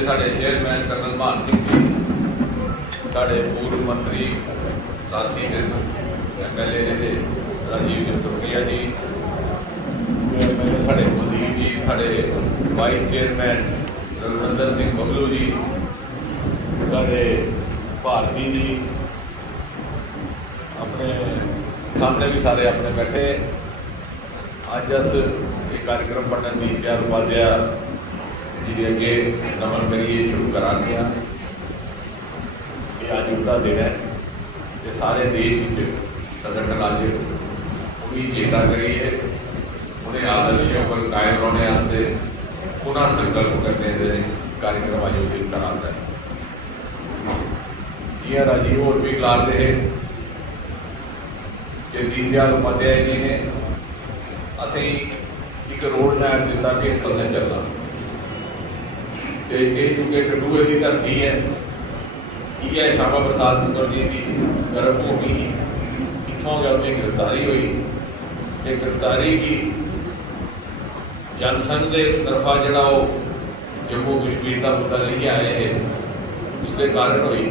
साढ़े chairman colonel मान सिंह जी, साढ़े पूर्व मंत्री साथी MLA ने राजीव जसरोटिया जी, साढ़े कुलदीप जी, साढ़े वाइस चेयरमैन रघुनंदन सिंह बबलू जी, साढ़े भारती जी, अपने सामने भी सारे अपने बैठे। अज अस ये कार्यक्रम पंडित दीनदयाल उपाध्याय जी अगे नमन करिए शुरू करा गया। ये अज उसका दिन है कि सारे देश संगठन अज उन्हीं चेता करिए, उन्हें आदर्शों पर कायम रहने वास्ते पुनः संकल्प करने के कार्यक्रम आयोजित कराता है। जियां राजीव और भी गलाते हैं कि दीनदयाल उपाध्याय जी ने असी एक रोड मैप दिता कि इस पासे चलना, चूंकि कठुए की धरती है, यह श्यामा प्रसाद मुखर्जी की गर्भ भूमि, इतों गया उसकी गिरफ्तारी हुई। गिरफ्तारी की जनसंघ के तरफा जोड़ा जम्मू कश्मीर का मुद्दा लेके आए हैं, उसके कारण हुई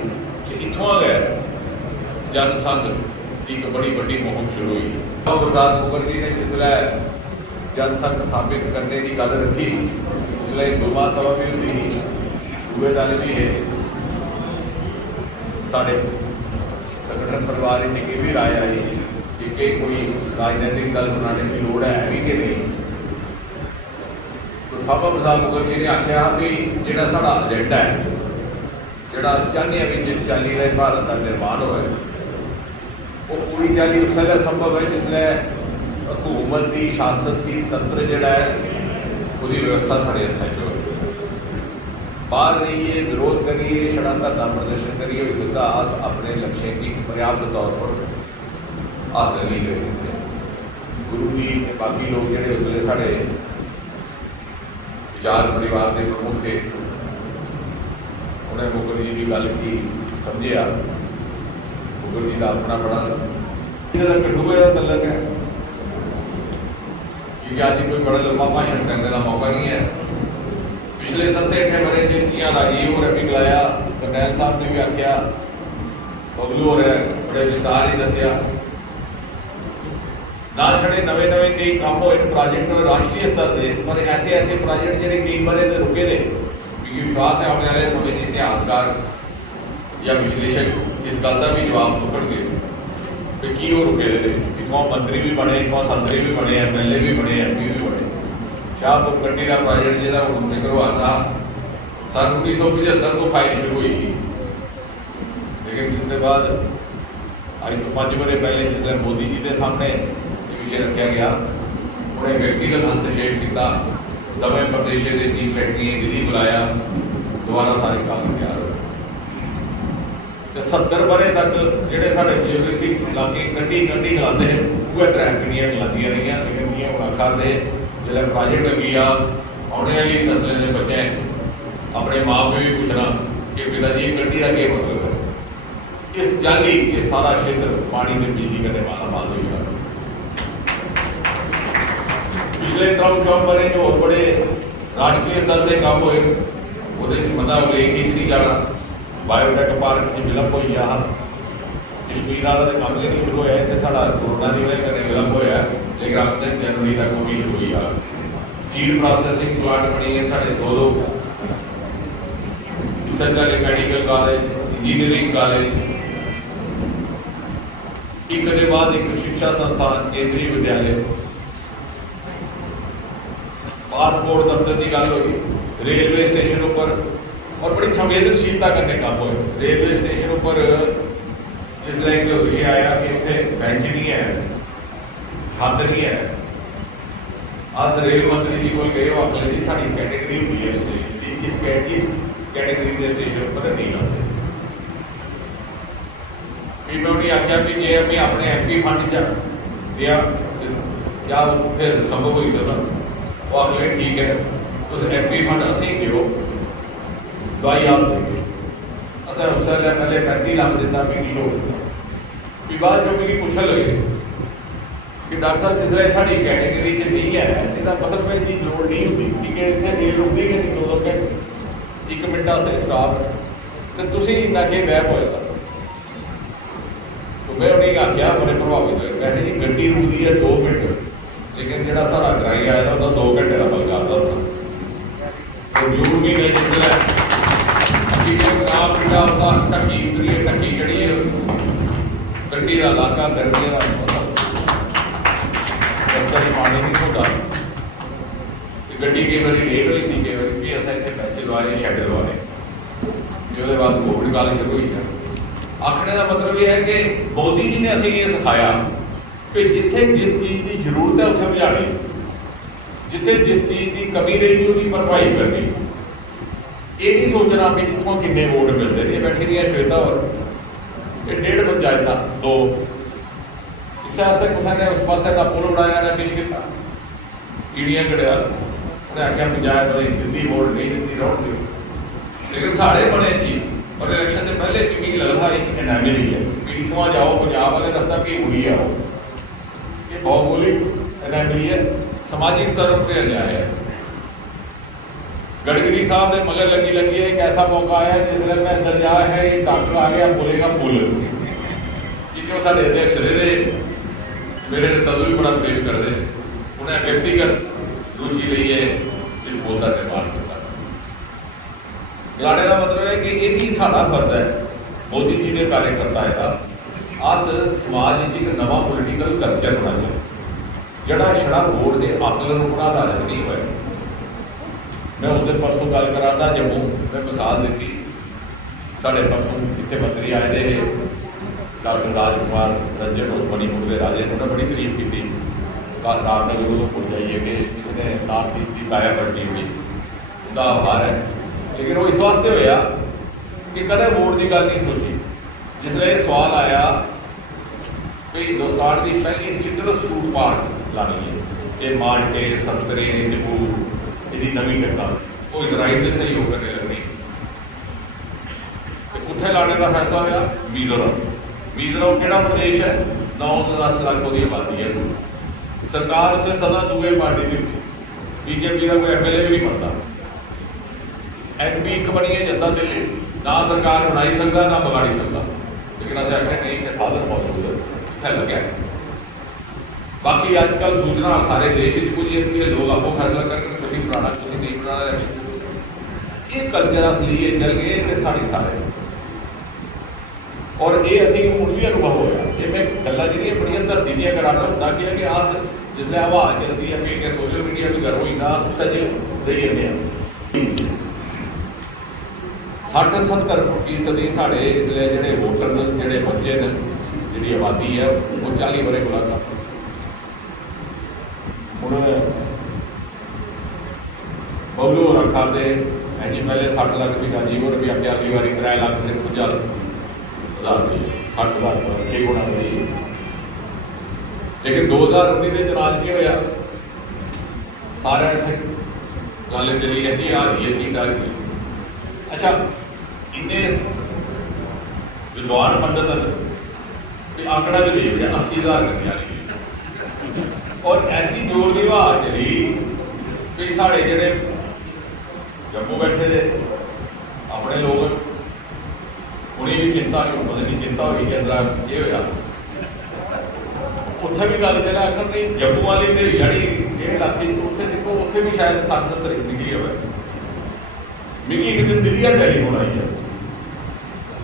कि इतों गया जनसंघ की एक बड़ी बड़ी मुहिम शुरू हुई। श्यामा प्रसाद मुखर्जी ने जिसलै जनसंघ स्थापित करने की गल रखी, उसलै हिंदू महासभा भी होती, दूए दल भी है। साढ़े संगठन परिवार ये भी राय आई कि कोई राजनैतिक दल बनाने की लोड़ है भी कि नहीं। तो श्यामा प्रसाद मुखर्जी ने आख्या भी जोड़ा साड़ा एजेंडा है, जोड़ा चाहते हैं भी जिस चाली का भारत का निर्माण हो, वो पूरी चाली उस वेले संभव है जिसलै हुकूमत की शासन की तंत्र जोड़ा है पूरी व्यवस्था साढ़े हथा च हो। बाहर रहिए, विरोध करिए, छड़ा धरना प्रदर्शन करिए, हो सकता अपने लक्ष्य की पर्याप्त तौर पर हासिल नहीं कर सकते। गुरु जी ते बाकी लोग जिहड़े उसले साढ़े विचार परिवार के प्रमुख थे उन्हें मुगल जी की गल की समझिया। मुगल जी का अपना बड़ा कठुए का तलक है क्योंकि आज कोई बड़ा लंबा भाषण करने का मौका नहीं है। पिछले 7-8 बरे जियां राजीव होरें भी गलाया, करनैल साहब ने भी आख्या, बबलू होरें बड़े विस्तार ही दसिया ना छड़े नवे नवे कई काम होए प्रोजेक्ट राष्ट्रीय स्तर के, पर ऐसे ऐसे प्रोजेक्ट जो कई बार रुके ने क्योंकि विश्वास है आने वाले समय के इतिहासकार या विश्लेषक इस गल का भी जवाब चुकणगे कि की वो रुके दे। इतों मंत्री भी बने, इतों संतरी भी बने, MLA भी बने, MP भी बने। शाहपुर कंडी का प्रोजेक्ट जो हम जिक्र हुआ था सन 1975 को फाइल शुरू हुई थी, लेकिन उसके बाद अज तो 5 बरे पहले जिसने मोदी जी के सामने विषय रखा गया उन्हें व्यक्तिगत हस्तक्षेप किया, दमे प्रदेश के चीफ सैक्रटरी ने दिल्ली बुलाया, दोबारा सारे काम तैयार हो। 70 बरे तक जोड़े साढ़े बजुर्ग से इलाके कंडी कंडी गलाते हैं वह ट्रैकियाँ गलादियाँ रही, लेकिन ये हम आखा दे जो प्रोजेक्ट लगी आने वाली नस्ल के बच्चे अपने माँ प्यो भी पूछना कि पिताजी कंडी का क्या मतलब है। इस जाली ये सारा क्षेत्र पानी में बिजली करने वाला माल होगा। पिछले 3-4 बरे जो और बड़े राष्ट्रीय स्तर के काम होए वो मतलब खींच नहीं जाना। बायोटेक पार्क की विलंब हुई आ, कश्मीर वाला तो काम नहीं शुरू होया, इतने साढ़ा कोरोना की वजह करके विलंब होया, लेकिन अगले दिन जनवरी तक वो भी शुरू हुई आ। सीड प्रोसैसिंग प्लांट बनी है साढ़े 2 सरकारी मैडिकल कॉलेज, इंजीनियरिंग कॉलेज, एक के बाद एक शिक्षा संस्थान, केंद्रीय विद्यालय, पासपोर्ट दफ्तर की गल हुई, रेलवे स्टेशन पर और बड़ी संवेदनशीलता करने काम हो। रेलवे स्टेशन पर जिसले एक विषय आया कि इतने बेंच नहीं है, छत नहीं है, अस रेल मंत्री जी को गए आखले जी साड़ी कैटेगरी होती है स्टेशन की, इस कैटेगरी के स्टेशन पर नहीं आते। फिर मैं उन्हें आख्या भी जे हमें अपने MP फंड च दिया क्या फिर संभव हो सकता। वो आखले ठीक है तुम MP फंड असी दो दवाई आस देंगे। अस उस पहले 35 लाख दिता पीटी शो भी बाद जो मेरी पूछन लगे कि डॉक्टर साहब जिसले साड़ी कैटेगरी च नहीं है इसका मतलब है इसकी लोड़ नहीं होती क्योंकि इतने रेल रुकती कि नहीं 2-2 घंटे 1 मिनट से स्टाफ तो तुम इन्ना के वहम होएगा। तो मैं उन्हें आख्या बड़े प्रभावित हुए, वैसे जी गड्डी रुकती है 2 मिनट, लेकिन जो सारा ड्राई आया था 2 घंटे का बल करता था। तो जून भी नहीं जिसले ढक्की चढ़ी कंडी का इलाका गर्मी का पानी नहीं होता, गड्डी कई बार लेट हो जाती, कई बार भी अस इतने बेंच लवाए शैड लवाए, उसके बाद कोविड काल शुरू हुई है। आखने का मतलब यह है कि मोदी जी ने असें ये सिखाया कि जिथे जिस चीज़ की जरूरत है उत्थे भजानी, जिथे जिस चीज़ की कमी रही उसकी भरपाई करनी। ये नहीं सोचना भी इतों किन्ने वोट मिलते हैं। बैठी रही श्वेता और 1.5 पंचायत 2 इस वास्ते किसी ने उस पास का पुल बनाया ना किश किया कीड़ियाँ कड़िया उन्हें आख्या पंचायत दिल्ली वोट नहीं दी रौड़ दी, लेकिन साढ़े बड़े अच्छी और इलेक्शन से पहले भी मिगी लगता एक एनामिली है कि इतों जाओ पंजाब वाले रस्ता भी मुड़ी आओ। ये भौगोलिक एनामिली है, समाजिक स्तर पर अन्याय है। गडकरी साहब ने मगर लगी है एक ऐसा मौका आया जिसने मैं अंदर जाया है ये डॉक्टर आ गया बोलेगा पुल क्योंकि वो साढ़े अध्यक्ष रहे मेरे तदू भी बड़ा प्रेम करते उन्हें व्यक्तिगत रुचि ली है इस पुल का निर्माण करता। लाने का मतलब है कि ये भी साड़ा फर्ज है मोदी जी के कार्यकर्ता है अस समाज एक नवा पोलिटिकल कल्चर होना चाहिए जड़ा छड़ा वोट के आकलन पर आधारित नहीं हुआ। मैं उस दिन परसों गल करा था जम्मू मैं मिसाल दी साढ़े परसों इतने मंत्री आए थे डॉक्टर राजकुमार रंजन मणिपुर के राजे उन्होंने बड़ी तारीफ की कल रामनगर को भूल जाइए कि इसने नॉर्थ ईस्ट की काया पलटी हुई उनका आभार है, लेकिन वो इस वास्ते होया कि कदे वोट की गल नहीं सोची। जिसले सवाल आया कि हिंदुस्तान की पहली सिट्रस फ्रूट पार्क लानी है। ये माल्टे संतरे नींबू इसकी नवीं टक्का वो इजराइल के सहयोग करने लगनी। उत्थे लाने का फैसला होया मिजोरम। मिजोरम किहड़ा प्रदेश है, 9-10 लाख की आबादी है। सरकार उत्ते सदा दूए पार्टी की, बीजेपी का कोई MLA भी नहीं बनता। MP एक बनी है जनता दिल्ली, ना सरकार बना ही सकता ना बिगाड़ी सकता, लेकिन असं आख्या नहीं कि साधन मौजूद है इत्थे लग्या। बाकी अजकल सूचना सारे देश पुजी जाती है, लोग आपको फैसला करके तुसीं बनाना तुसीं नहीं बनाना। ये कल्चर असली ये चल गए तो साड़ी सारे और ये असी हूँ भी अनुभव होया। ये मैं गल्लां जिहड़ियां बड़ियां धरती दियां कराना हुंदा कि अस जिसलै हवा चलती है कि सोशल मीडिया भी गर्व होना अस सच रही जन्ने 60-70% साढ़े इसलिए जोड़े वोटर न जोड़े बच्चे न जी आबादी है वो 40 वरे को घट। हूँ बबलू होर आखा दे जी पहले 60 लाख रुपये जी होर भी आख्या अगली बारी 3 लाख 50,000 रुपये 60,000 6 गुणा बढ़ी। लेकिन 2019 के चुनाव की होया सारे इतने गल चली है जी आ रही है सीट आ रही है। अच्छा इन्ने विद्वान पंडित आंकड़ा भी ले लिया 80,000 करने आ रही है। और ऐसी जोर की हवा चली कि साढ़े जेडे जम्मू बैठे थे अपने लोग उन्हें भी चिंता पता नहीं चिंता हुई कि अंदर ये होया उत्थे भी गल चला आखर नहीं जम्मू वाली तो यानी 1.5 लाख उत्थे देखो उत्थे भी शायद 60-70 निकली हो। मिगी एक दिन दिल्ली टेलीफोन आई है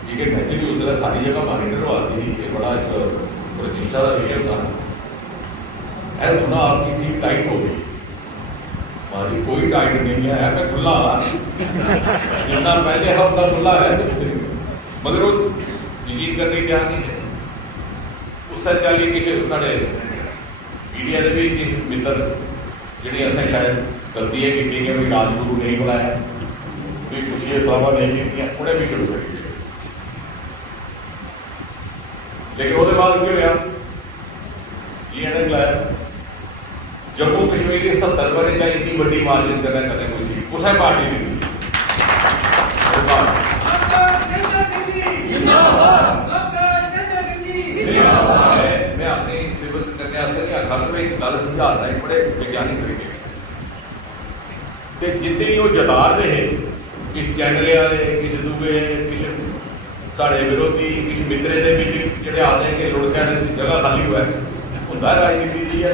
कि नेचुरली उसने सारी जगह मॉनिटर आती थी, ये बड़ा एक प्रतिष्ठा का विषय था। ऐ सुना आपकी सीट टाइट हो गई। हमारी कोई टाइट नहीं है, मैं खुला जितना पहले हफ्ता खुला है मगर वो यकीन करने की तैयार नहीं है। उससे चलिए किसी साढ़े मीडिया के भी किसी मित्र जिन्हें असें शायद गलती है की कि भाई राजगुरु नहीं बुलाया कोई कुछ ये सलाह नहीं की उन्हें भी शुरू करी। लेकिन वो बाद क्या होया जी इन्हें बुलाया जम्मू कश्मीर की 70 वरे चाहे इतनी बड़ी मार्जिन करना कदम कोई सी उस पार्टी ने मैं अपनी सिविल करने नहीं आखा मैं एक गल समझा रहा एक बड़े वैज्ञानिक तरीके तो जितने ही वो जतारते हैं किस चैनल वाले किस दूए किस साढ़े विरोधी किस मित्रे के बीच जोड़े आते हैं कि लुड़किया जगह खाली हुआ है होंगे राजनीति जी है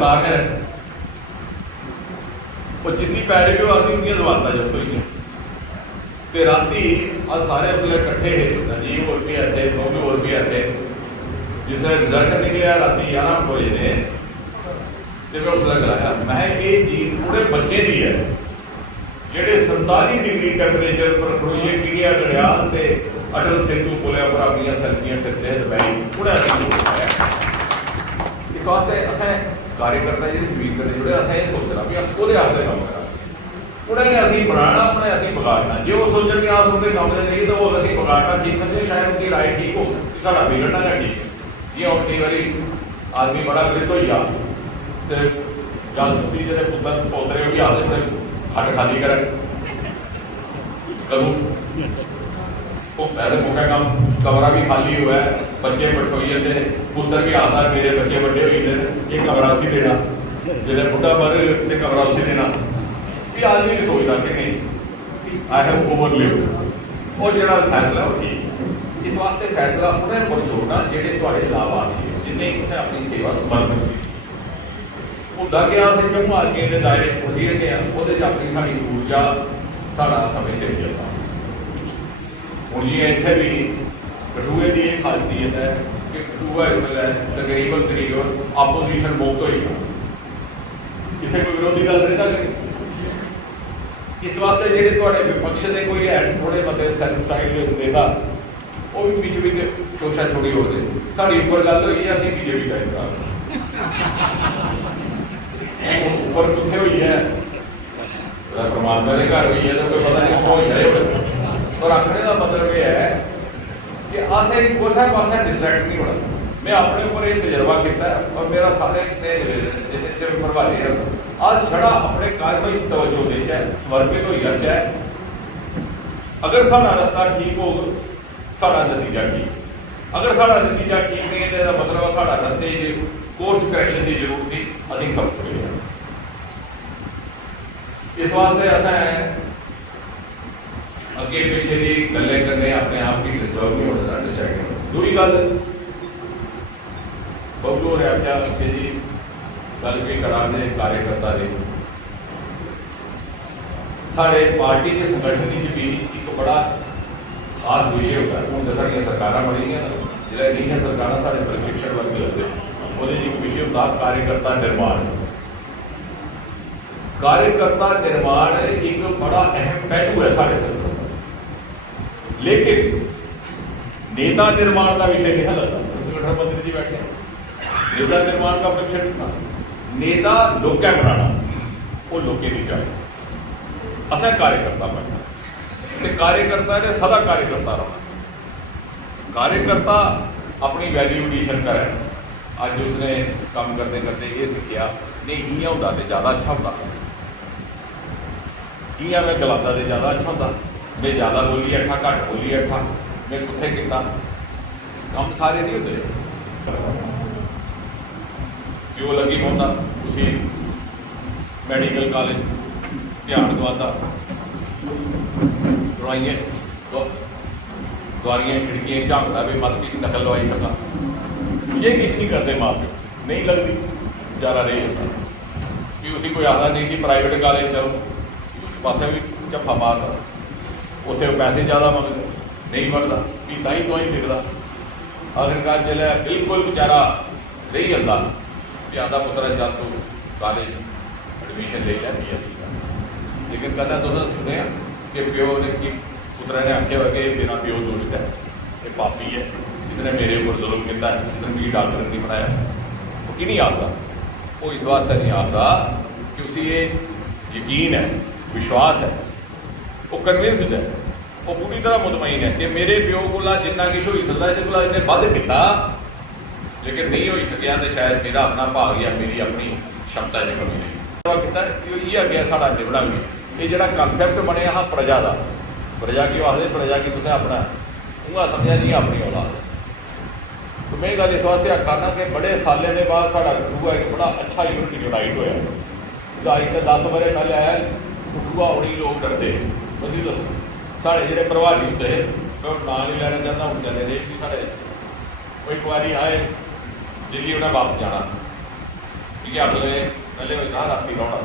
तार है वो जितनी पैर भी आती उन्नी जमानत जब्त हुई तो राती अस सारे उसले कट्ठे राजीव होर भी थे नोबी होर भी थे जिसने रिजल्ट निकलिया राती 11 बजे ने तो मैं उसने कराया मैं ये चीज पूरे बच्चे की है जेडे 47 डिग्री टैंपरेचर पर खड़ोइए कीड़िया गड़ियाल ते अटल सेतु पुलिया पर अपनी सेल्फियां करते हैं बैठ पूरा इस वास्ते असें कार्यकर्ता जी जमीन करने जुड़े असें ये सोचना भी अस ओहदे वास्ते काम करा उन्हें असीं बनाना उन्हें असीं बिगाड़ना जो वो सोचन कि अस उनके काम नहीं तो वो असीं बिगाड़ना ठीक समझे शायद उनकी राय ठीक हो कि साडा बिगड़ना या ठीक है जी। हम कई बारी आदमी बड़ा कृत हो गया तो जलती जो पुत्र पोतरे भी आते बड़े खट खाली कर करूँ वो पहले मुख्य काम कमरा भी खाली हुआ है बच्चे बठोई जाते पुत्र भी आता मेरे बच्चे बड़े हो जाते ये कमरा उसी देना जो बुढ़ा मर तो कमरा उसी देना भी आदमी भी सोचता कि नहीं आई हैव ओवर लिव्ड और जो फैसला वो ठीक इस वास्ते फैसला उन्हें पर छोड़ना जेडे थोड़े लाभार्थी जिन्हें उसे अपनी सेवा समर्पित की होंदा कि अस जम्मू आदमी के दायरे पुजी जन्ने वो अपनी साड़ी ऊर्जा साड़ा समय चली जाता हूँ जी इतने भी कठुए की एक खासियत है कि कठुआ इसलिए तकरीबन आपोजिशन मुक्त हो गया इतने कोई विरोधी गल नहीं लगी इस वास्ते जेडे थोड़े विपक्ष के कोई है थोड़े बंदे सेल्फ स्टाइल नेता वो भी पिछ पिछ शोशा छोड़ी हो गए साड़ी उपर गल हुई है असं बीजेपी का इंतजार उपर कितने हुई है परमात्मा के घर हुई है तो कोई पता नहीं हो जाए और आखने का मतलब यह है कि असें कुछ पासा डिस्ट्रैक्ट नहीं होना मैं अपने ऊपर एक तजर्बा किया और मेरा सारे जितने प्रभावी है आज छड़ा अपने कार्य में तवज्जो देचा है, समर्पित हो जाचा है। अगर साड़ा रास्ता ठीक हो साड़ा नतीजा ठीक, अगर साड़ा नतीजा ठीक नहीं है तो मतलब साड़ा रस्ते कोर्स करैक्शन की जरूरत थी, अभी सब कुछ इस वास्ते ऐसा है अगे पिछे की गल्लें करने अपने आप की डिस्टर्ब नहीं होना अंडरस्टैंडिंग। दूरी गल बबलू होरें आख्या कि जी गल भी करा दे कार्यकर्ता दे साढ़े पार्टी के संगठन भी एक बड़ा खास विषय होता है। हूँ तो साढ़िया सरकार बनी ना जिला नहीं है सरकार साढ़े प्रशिक्षण वर्ग लगते वो एक विषय होता कार्यकर्ता निर्माण। कार्यकर्ता निर्माण एक बड़ा अहम पहलू है साढ़े संगठन, लेकिन नेता निर्माण का विषय नहीं लगता। संगठन मंत्री जी बैठे नेता निर्माण का प्रशिक्षण था, नेता लोग बनाना वो लोगों की चाहिए असा कार्यकर्ता बनना तो कार्यकर्ता ने सदा कार्यकर्ता रहा। कार्यकर्ता अपनी वैल्यू एडिशन करे। अज उसने काम करते करते ये सीखा नहीं इं होता तो ज़्यादा अच्छा होता, इं मैं गलादा तो ज़्यादा अच्छा होता, मैं ज़्यादा बोली अठा घट बोली अठा मैं कुत्थे किता काम सारे नहीं होते। जो लगी पाँदा उसी मैडिकल कॉलेज ध्यान दवाता दवाइयाँ द्वारियाँ खिड़कियाँ झांकता भी मत की नकल लवाई सका। ये किस नहीं करते माँ प्यो नहीं लगती बेचारा नहीं होता कि उसी कोई आता नहीं कि प्राइवेट कॉलेज चलो उस पास भी झप्पा मारता उत्थे पैसे ज़्यादा मंगते नहीं बनता कि ताई तो ही दिखता। आखिरकार जिसलै बिल्कुल बेचारा रही जाता कि आधा पुत्रा चल तू कॉलेज एडमिशन ले लिया BSc का, लेकिन कहता तुसें सुनिया कि प्यो ने कि पुत्रा ने आख्या हुआ कि मेरा प्यो दुष्ट है, ये पापी है, इसने मेरे ऊपर जुल्म किया, इसने मेरी डॉक्टर नहीं बनाया। वो कि नहीं आखता, वो इस वास्ते नहीं आखता कि उसी ये यकीन है विश्वास है वो कन्विंसड है वो पूरी तरह मुतमईन है कि मेरे प्यो को जिन्ना कुछ हो सकता है को इन्हें वध किया लेकिन नहीं हो सकिया तो शायद मेरा अपना भाग या मेरी अपनी क्षमता च कमी नहीं ये अगे साड़ा निभना भी ये जो कंसैप्ट बनया हाँ प्रजा का प्रजा की आखते प्रजा की तुसें अपना उंगा समझा जी अपनी औलाद। तो मैं गल इस वास्ते आखना कि बड़े सालों के बाद साड़ा कठुआ एक बड़ा अच्छा यूनाइट होया। अज तो 10 बरे पहले आया कठुआ उड़ी लोग डरते बल्कि दसो साढ़े जो प्रभारी होंगे मैं ना नहीं लेना चाहता हूँ कहते रहे कि साढ़े एक बारी आए दिल्ली उन्हें वापस जाना ठीक है अगले पहले ना राती रौना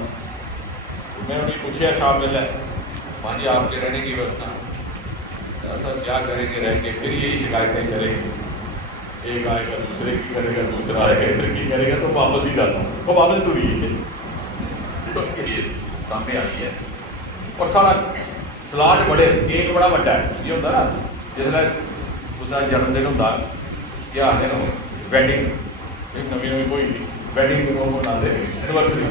मैं उन्हें पूछा शाम मिले हाँ जी आपके रहने की व्यवस्था सर क्या करेंगे रह के फिर यही शिकायतें चलेगी एक आएगा दूसरे की करेगा दूसरा आएगा इधर की करेगा तो वापस ही जाता वो वापस टूरी है तो सामने आई है। और सारा सलाद बड़े केक बड़ा बड़ा है ये होंगे ना जिसमें उसका जन्मदिन होंगे क्या आखते ना वैडिंग एक नवी नवी कोई वैडिंग मनाते एनिवर्सरी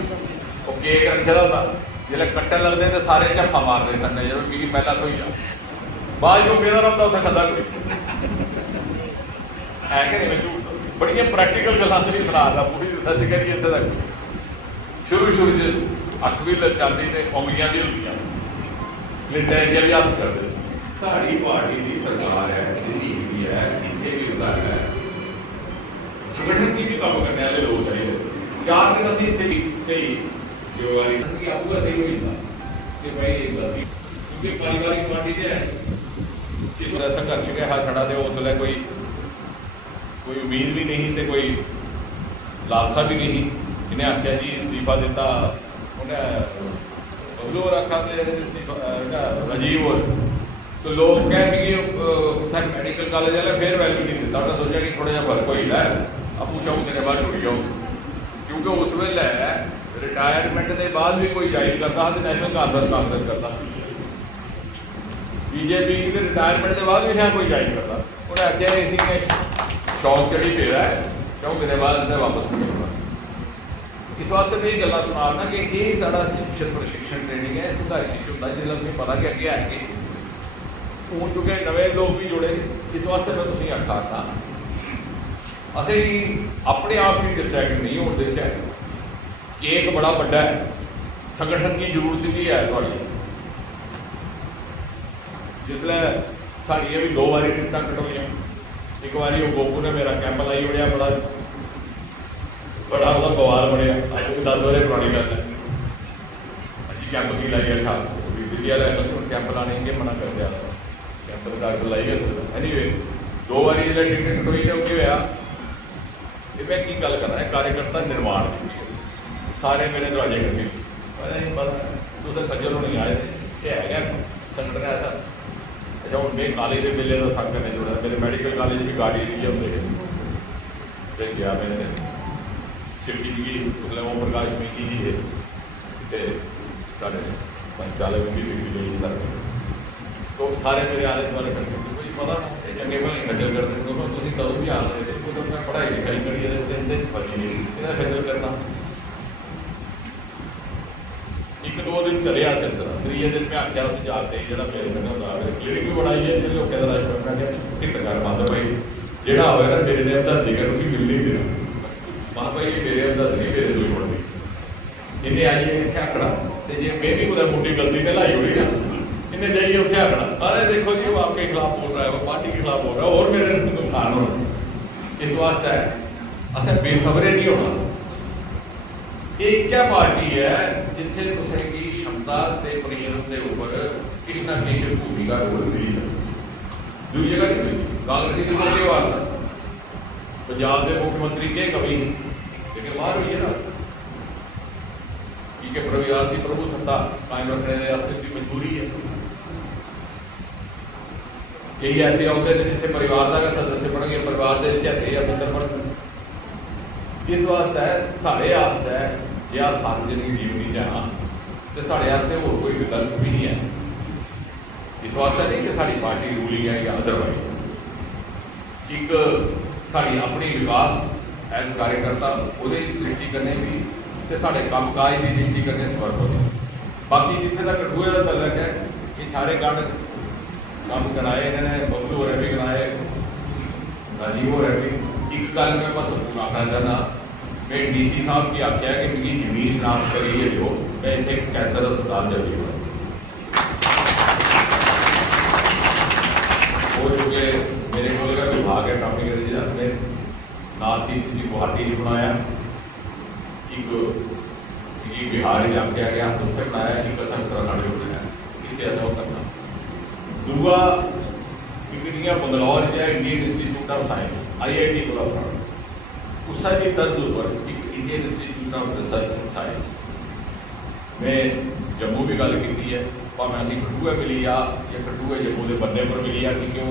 वो केक रखे का होंगे जिसले कट्टन लगते तो सारे झप्पा मारते सन जो कि पहला थोई जा बाद जो पेदा रहा उत्थे खदा कोई है कि नहीं मैं झूठ बड़िया प्रैक्टिकल गल्लां नहीं सुना पूरी रिसर्च करिए इतने तक शुरू से अख भी ललचाती तो उंगलियां भी होंगे कनेडा इंडिया भी हथ करते साड़ी पार्टी की सरकार है दिल्ली भी है इतने भी होता है संगठन की भी काम करने वाले लोग चाहिए चार दिन असं सही सही जो आपका सही नहीं होता कि भाई गलती क्योंकि पारिवारिक पार्टी है इस तरह संघर्ष के हाथ छड़ा दे उस वे कोई उम्मीद भी नहीं तो कोई लालसा भी नहीं। इन्हें आख्या जी इस्तीफा दिता उन्हें बबलू और आखा राजीव और तो लोग कह कि उत्थे मैडिकल कॉलेज वाले फिर वैल्यू नहीं दिता उन्हें सोचा कि थोड़ा जहा फर्क हो रहा है आपू चाहूँ दिन बाद जुड़ जाओ क्योंकि उस वेले रिटायरमेंट के बाद भी कोई ज्वाइन करता तो नैशनल कांग्रेस करता BJP के रिटायरमेंट के बाद भी यहाँ कोई ज्वाइन करता उन्हें आख्या इसी शौक चढ़ी पे रहा है शौक दिन बाद इसे वापस नहीं होगा। इस वास्ते मैं ये गल्लां सुनाना कि ये सारा शिक्षण प्रशिक्षण ट्रेनिंग है संघर्ष होता जिसका तुम्हें पता कि अगे है कि हूँ चुके नवे लोग भी जुड़े इस वास्ते मैं तुम्हें आखा था ਅਸੀਂ अपने आप ही डिस्ट्रैक्ट नहीं होने देते। केक बड़ा बड़ा है, संगठन की जरूरत भी है थोड़ी। जिसलै साड़ियाँ भी 2 बारी टिकटां कटोईयां, एक बारी वो गोपू ने मेरा कैंप लाई उड़िया, बड़ा वह बवाल बनया। अज भी 10 वरे पुरानी गल है, अजी कैंप की लाई है, विद्या कैंप लाने के मना कर दिया, कैंप तो डॉक्टर लाई है। एनीवे 2 बारी जो टिकट कटोई ने क्या होया, मैं की गल करना है, कार्यकर्ता निर्माण की सारे मेरे दरवाजे कटे, नहीं पता तुम खज्जल होने आए थे है संगठन ऐसा। अच्छा हूँ मैं कॉलेज के मेले का संग करने जुड़ा, मेरे मैडिकल कॉलेज भी गाड़ी नहीं होंगे गया, मैंने चिट्ठी भी उसने ओम प्रकाश में की है तो साढ़े संचालक भी गई सर, तो सारे मेरे आले दुआले करते कोई पता ये चंगे भले खज्जल करते तुम कदों भी आ सकते थे, तो मैं पढ़ाई लिखाई करी फसी नहीं इन्हें खज्जल करना। 1-2 दिन चलिया सिलसिला, 3 दिन में आख्या उस जाते जो मेरे मैंने होता क्लिनिक भी बनाई है जो लोगों का रश मैं क्या हित कर बंद भाई जोड़ा होगा ना मेरे ने हमदर्दी कर उसी मिल नहीं देना मां भाई ये मेरे हमदर्द नहीं मेरे दुश्मन भी इन्हें आइए इतने आखना तो जे मैं भी कुछ मोटी गलती ने लाई होगी ना इन्हें जाइए उत्थे आखना अरे देखो जी वो आपके खिलाफ बोल रहा है, वो पार्टी के खिलाफ बोल रहा है और मेरे नुकसान होना। इस वास्ते असें बेसबरे नहीं होना। एक क्या पार्टी है जिथे तुसें की क्षमता ते परिश्रम के उपर किसी ना किसी भूमिका रोल मिली सकती, दूसरी जगह नहीं मिलती। कांग्रेसी की कोई बात नहीं, पंजाब के मुख्यमंत्री के कभी नहीं, लेकिन बाहर हुई है ना कि परिवार की प्रभु सत्ता कायम रखने की मजबूरी है। कई ऐसे होते हैं जिथे परिवार का सदस्य बन गए, परिवार के झेते या पुत्र बन। इस वास्ते साढ़े आस्ते जो सार्वजनिक जीवनी चाहना तो साढ़े आस्ते होर कोई विकल्प भी नहीं है। इस वास्ते नहीं कि साड़ी पार्टी रूलिंग है या अदरवाइज, एक साड़ी अपनी विकास एज कार्यकर्ता वो दृष्टि करने भी तो साढ़े कामकाज की दृष्टि करने समर्थ होते। बाकी जिथे तक कठुए का तलक है ये सारे काम गिनाए इन्होंने, बबलू हो रहे भी गिनाए, राजीव हो रहे भी। एक गल मैं महत्वपूर्ण आखना चाहना, मैं DC साहब की आख्या कि मेरी जमीन शनाख्त करी है जो मैं इतने कैंसर अस्पताल चल गया हो चुके मेरे को विभाग है काफी मैं नॉर्थ ईस्ट की गुवाहाटी बनाया, एक बिहार आख्या गया उत्थे बनाया, एक असा उत्तराखंड में बनाया, इतने ऐसा करना। दूआ एक बंगलौर जो है Indian Institute of Science IIT Kolhapur उसका जी तर्ज पर एक Indian Institute of Research and Science में जम्मू भी गल की है, भावें असी कठुए मिली आ या कठुए जम्मू के बन्ने पर मिली आ क्योंकि वो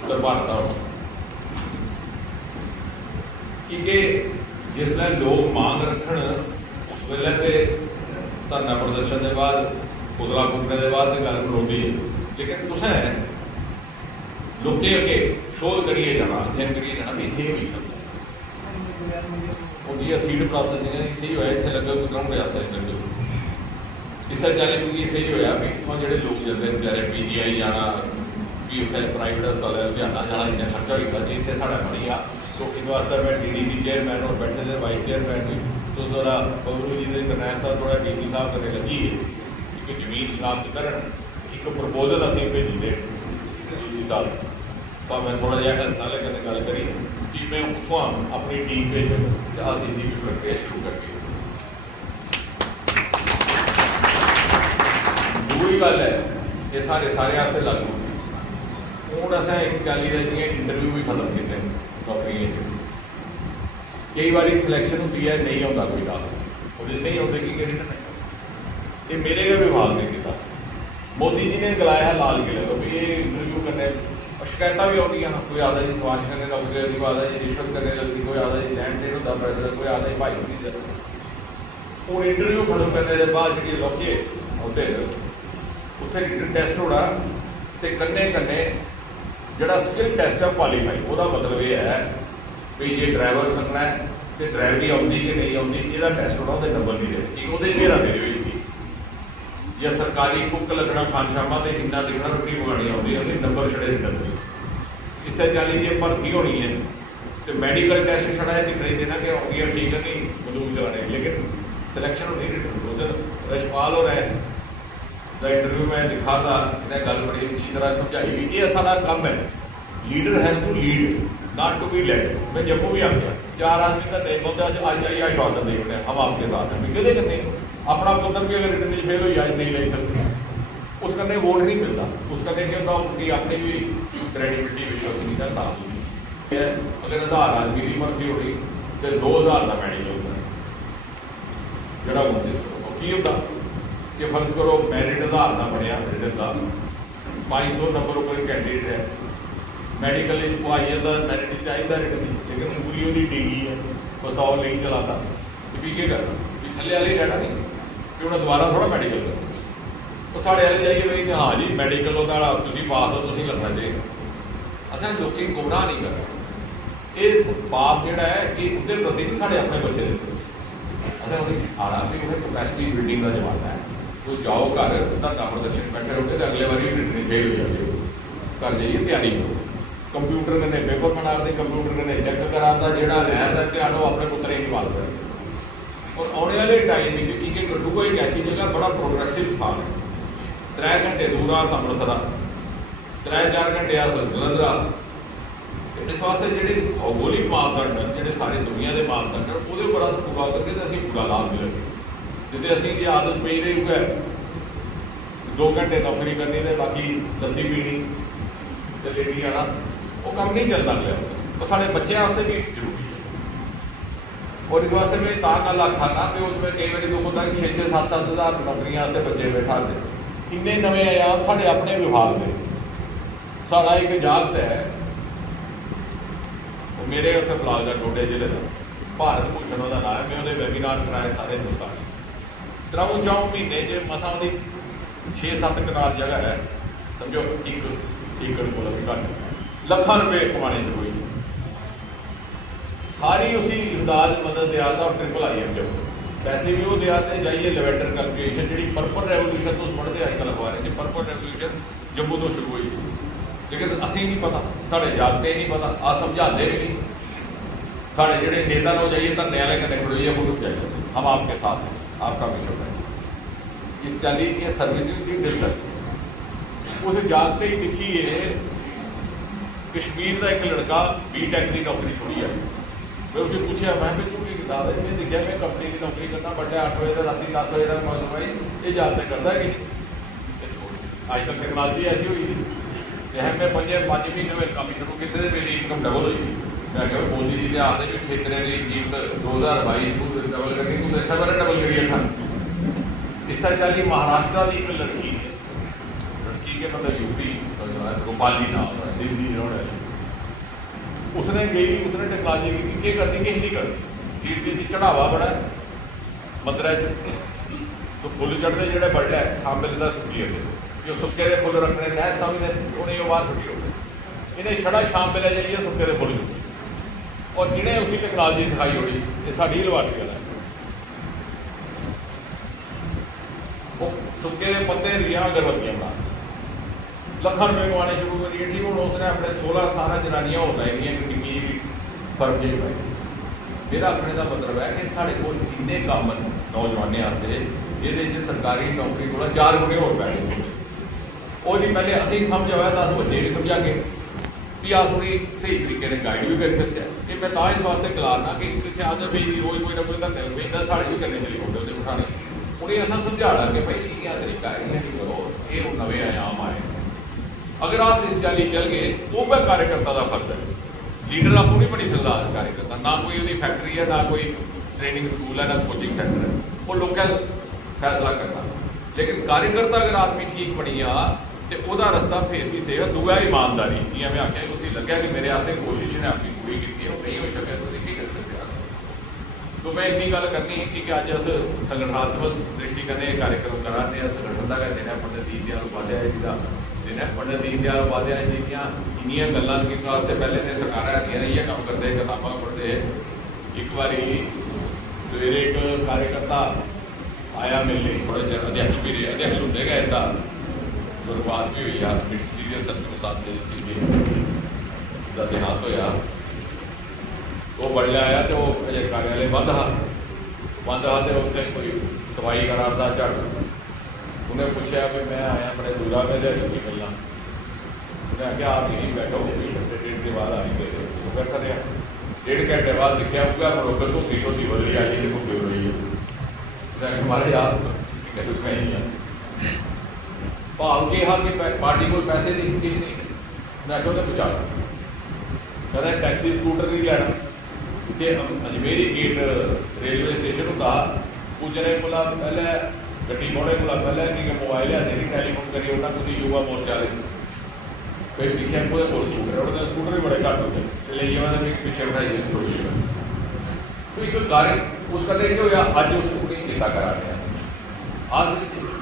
उत्तर भारत आ कि जिसलै लोग मांग रखन उस वेले तो धरना प्रदर्शन के बाद पुतला फूकने के बाद तो गल खलोती है, लेकिन तुसें लोगों अगे शोध करिए जाना, अध्ययन करिए जाना भी इतने मिल सकता जी सीड प्रोसैसिंग सही होया इतने लगे कोई ग्राउंड रास्ता नहीं लगे। इस चाली क्योंकि सही होया भी इतों जो लोग जाते हैं बेचारे PGI जाना भी उत्थे प्राइवेट अस्पताल लुधियाना जाना इन्ना खर्चा होगा जी इतने साढ़ा बनी आ। तो इस वास्ते मैं DDC चेयरमैन और बैठे थे वाइस चेयरमैन भी तो थोड़ा बबलू जी के करनैल साहब थोड़ा DC साहब करने लगी है एक जमीन शनाख्त कर एक प्रपोजल असीं भेजी दे DC साहब तो मैं थोड़ा जहा नाले कने गल करी कि मैं उत्थों अपनी टीम भेज असीं दी भी प्रक्रिया शुरू करके। दूसरी गल है ये सारे वास्ते लागू हूँ असें एक चाली के इंटरव्यू भी खत्म किए नौकरी कई बार सिलैक्शन होती है नहीं आता कोई डाल और नहीं होते कि ये मेरे का विभाग ने किया। मोदी जी ने गलाया लाल किले को भी ये इंटरव्यू करने शिकायत भी आती हैं, कोई आता जी सवाश करने लगती है, कोई आता जी रिश्वत करने लगती, कोई आता जी लैंड देन होता पैसे, कोई आता जी भाई नहीं जाता। हूँ इंटरव्यू खत्म करने के बाद जी लौके होते उत्थे रिटन टेस्ट होना तो कन्ने कन्ने जोड़ा स्किल टेस्ट है क्वालीफाई वह मतलब ये है भी जे ड्राइवर रखना है तो ड्राइवरी आती कि नहीं आती यदा टेस्ट होना वो नंबर नहीं देते कि वो घेरा मेरे हुई थी या सरकारी कुक लगना खानशामा तो इन्ना दिखना रोटी पकानी आती है नंबर छड़े नहीं लगते। इस चाली जी भर्ती होनी है तो मैडिकल टैस्ट छड़ा है दिखने देना कि होंगे ठीक है नहीं बंदूक चलाने, लेकिन सिलेक्शन होनी रिटन। उस दिन रशपाल हो रहा है इंटरव्यू में दिखा था, इन्हें गल बड़ी अच्छी तरह समझाई भी ये सारा काम है। Leader has to lead not to be led. मैं जम्मू भी आख्या 4 आदमी का नहीं बोलते अज आइए आश्वासन दे रहे हम आपके साथ हैं, कहते करने अपना पुत्र भी अगर रिटर्न फेल हो आज नहीं ले सकते, उस करने वोट नहीं मिलता, उस करने क्या होता उनकी अपनी भी क्रेडिबिलिटी विश्वसनीयता खराब होती है। अगर 1000 आदमी की भर्ती हो रही तो 2000 का मैडिकल होता जोड़ा हूँ सिस्टम की होता कि फर्ज करो मैरिट 1000 का बनया रिटन का 500 नंबर कोई कैंडीडेट है मैडिकल को आई जाता मैरिट चाहिए रिटन, लेकिन पूरी वो डिग्री है बसाओ नहीं चलाता तो भी क्या करना भी थले वाले रहना नहीं कि उन्हें दोबारा थोड़ा मैडिकल करना। तो साढ़े वाले जाइए भाई कि हाँ जी मैडिकल होता तुम पास हो तुम लगना चाहिए। असें लोग गुमराह नहीं करना। इस पाप जोड़ा है ये उसके प्रति नहीं साढ़े अपने बच्चे देते असें उन्हें सिखाना भी उन्हें कैपेसिटी बिल्डिंग का जमाना है। तो जाओ घर धरना प्रदर्शन बैठे रहोगे तो अगले बारी रिटर्न फेल हो जाए घर जाइए तैयारी करो। कंप्यूटर कन्नै पेपर बना दे कंप्यूटर कन्नै चैक करा जोड़ा लैन का ध्यान वो अपने पुत्र ही नहीं पाल कर सकता। और आने वाले टाइम में क्योंकि कठुआ एक ऐसी जगह बड़ा प्रोग्रेसिव स्थान है 3 घंटे दूर आ अमृतसर 3-4 घंटे आ जलंधर। इस वास्ते जोड़े भौगोलिक मापदंड जोड़े सारी दुनिया के मापदंड वो पर अस पूरा करके तो असीं पूरा लाभ मिलेगा। जिते असीं ये आदत पई रही है 2 घंटे नौकरी करनी तो बाकी लस्सी पीनी तो लेडी आना वो काम नहीं चलता लिया तो साढ़े बच्चे वास्ते भी जरूरी है। और इस वास्ते मैं ता गल आखा ना कि उसमें कई बार दुख होता कि 6-7 हज़ार नौकरियां वास्ते बच्चे बैठा दे इन्ने नवे आयाम साढ़े अपने विभाग में। साढ़ा एक जागत है वो मेरे उत्तर ब्लाक का डोडे जिले का भारत भूषण का नाम है। मैं वो वैबीनार कराए सारे दोस्तों 3-4 महीने च मसा 6-7 कनाल जगह है समझो एक एकड़ को भी घट लाखों रुपये कमाने से कोई सारी उसी इमदाद मदद दियाता और ट्रिपल IM जब पैसे भी वो दियाते जाइए लेवेंडर कैलकुलेशन जी पर्पल रेवोल्यूशन तो पढ़ते अजकल अखबार जी पर्पल रेवोल्यूशन जम्मू तो शुरू हुई लेकिन असी नहीं पता साढ़े जागते नहीं पता आ समझाते भी नहीं साढ़े जोड़े नेता लोग जाइए धरने वाले कन्ने खड़ोइए फोटो चाहिए हम आपके साथ हैं आपका मिशन है। इस चाली ये सर्विसेज की डिस्ट्रिक्ट उस जागते ही दिखिए कश्मीर का एक लड़का BTech की नौकरी छोड़ी है। मैं उसे पूछा मैं तू की किताब है मैं देखा मैं कंपनी की नौकरी करना बड़े 8 बजे का रात 10 बजे तक मौसम भाई ये जागते करता है कि अजकल टेक्नोलॉजी ऐसी हुई थी मैं 5 महीने में काम शुरू किए तो मेरी इनकम डबल हुई। मैं क्या मोदी जी ने आते भी ठेके की कीमत 2022 को डबल करनी तू दस बार डबल करिए था। इस चाली महाराष्ट्र की एक लड़की के मतलब युवती गोपाली नाम सिंधी उसने गई उसने टेक्नोलॉजी की क्या करनी किस नहीं करनी सीट की चढ़ावा बड़ा मंदिर तो फुल चढ़ते जोड़े बड़े शामिल का सुखी होते जो सुक्के के फुल रखने मैं समझते उन्हें बाहर छुट्टी हो गई इन्हें छड़ा शाम वेले जाइए सुक्के के फुल और इन्हें उसी टेक्नोलॉजी सिखाई होनी ये साड़ी लवाटी गल है। वो सुक्के के पत्ते दिया अगरबत्तियां बना लाखों रुपये कमाने शुरू करिए ठीक हूँ उसने अपने 16-18 जनानियां होता है निकी फर्क जी पाई। मेरा आखने का मतलब है कि साढ़े को इन्ने काम नौजवानों वास्ते जिहदे सरकारी नौकरी को 4 गुणे होर पैसे मिलते वो नहीं पहले असीं समझ आया तो अस बच्चे भी समझा के भी अस उन्हें सही तरीके से गाइड भी कर सकते हैं। ये मैं इस वास्ते खिलाना कि इतने आदत भी रोज़ कोई ना कोई धरने लग पैंदा साढ़े भी करने चली होंगे उसके उठाने उन्हें असा समझाना कि भाई यह तरीका है नहीं करो ये हूँ नवे आयाम आए। अगर अस इस चाली चल गए तो वह कार्यकर्ता का फर्ज है। लीडर आपको नहीं बनी सकता कार्यकर्ता ना कोई उसकी फैक्ट्री है ना कोई ट्रेनिंग स्कूल है ना कोचिंग सेंटर है वो लोग फैसला करता। लेकिन कार्यकर्ता अगर आदमी ठीक बनी आ तो वह रास्ता फिर भी सही है। दूआ ईमानदारी जियां मैं आख्या उसी लग्या कि मेरे वास्ते कोशिश ने अपनी पूरी की नहीं हो सके तो की कर सकते। तो मैं इतनी गल करनी कि अज अस संगठनात्मक दृष्टि कन्नै कार्यक्रम करा संगठन का दिन है पंडित दीनदयाल उपाध्याय जी का दिन है। पंडित दीनदयाल उपाध्याय जी दियाँ इनिया गल्लां वास्ते पहले तो सरकार ये काम करते किताबां पढ़ते। एक बारी सवेरे एक कार्यकर्ता आया मिलने थोड़े चर अध्यक्ष भी रहे अध्यक्ष होंगे गए इदा सुरपास भी हुई आ मिनिस्ट्री सत्य प्रसाद सिंह जी का देहांत होया वो बड़िया आया तो अजय कार्यालय बंद हा तो उत्थे कोई सफाई करार दा झट उन्हें पूछा भी मैं आया बड़े दूरा में छुट्टी मिलना उन्हें आख्या आप यहीं बैठो डेढ़ के बाद आएंगे वो बैठा रहा 1.5 घंटे बाद दिखा हुआ मुरब्बत धोती बदली आई तो कुछ हो रही है हमारे आप मैं ही हाँ भाव के हा कि पार्टी को पैसे नहीं कुछ नहीं मैं आखो तो बचा कहता टैक्सी स्कूटर नहीं लेना इतने अजमेरी गेट रेलवे स्टेशन होता कुछ जने को पहले गड्डी पाने को पहले कि मोबाइल है नहीं टैलीफोन करिए उन्हें कुछ युवा मोर्चा ले फिर दिखा को स्कूटर स्कूटर भी बड़े घट होते ले जाए पिछले बिठाइए थोड़ी तो एक कार्य उसका देखे होया अज उसको चेता करा रहे आज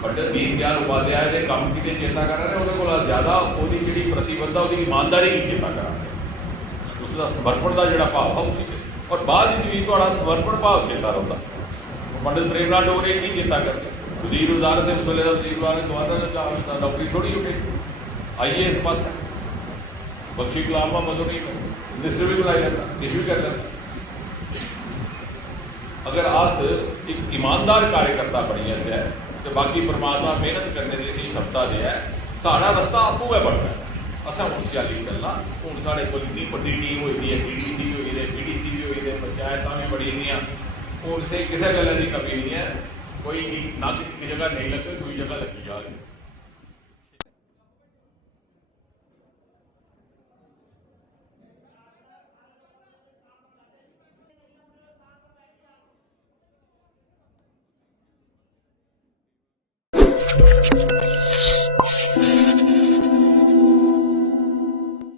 पंडित दीन दयाल उपाध्याय के काम की चेता करा रहे वो ज़्यादा वो जी प्रतिबद्धता वो ईमानदारी की चेता करा रहे उसका समर्पण का जोड़ा भाव है उसी और बाद भी थोड़ा समर्पण भाव चेता रहता पंडित प्रेम लाल डोगरे की चेता करते वजीर वजारत उस वे वजीर वजारत नौकरी थोड़ी उठे आइए इस पास बख्शी गुलाम मोहम्मद नहीं मिनिस्टर भी बुलाई लेता किस भी कर लेता अगर आस एक ईमानदार कार्यकर्ता बनी है तो बाकी परमात्मा मेहनत करने की क्षमता जो है साड़ा रस्ता आपू है बनता है असा उस चाली चलना हूँ साढ़े को इतनी बड़ी टीम हुई है PDC भी हुई है PDC भी हुई है पंचायत भी बड़ी हुई हूँ से किसी गल की कमी नहीं है कोई ना किसी जगह नहीं लगे दूसरी जगह लगी जा रही है।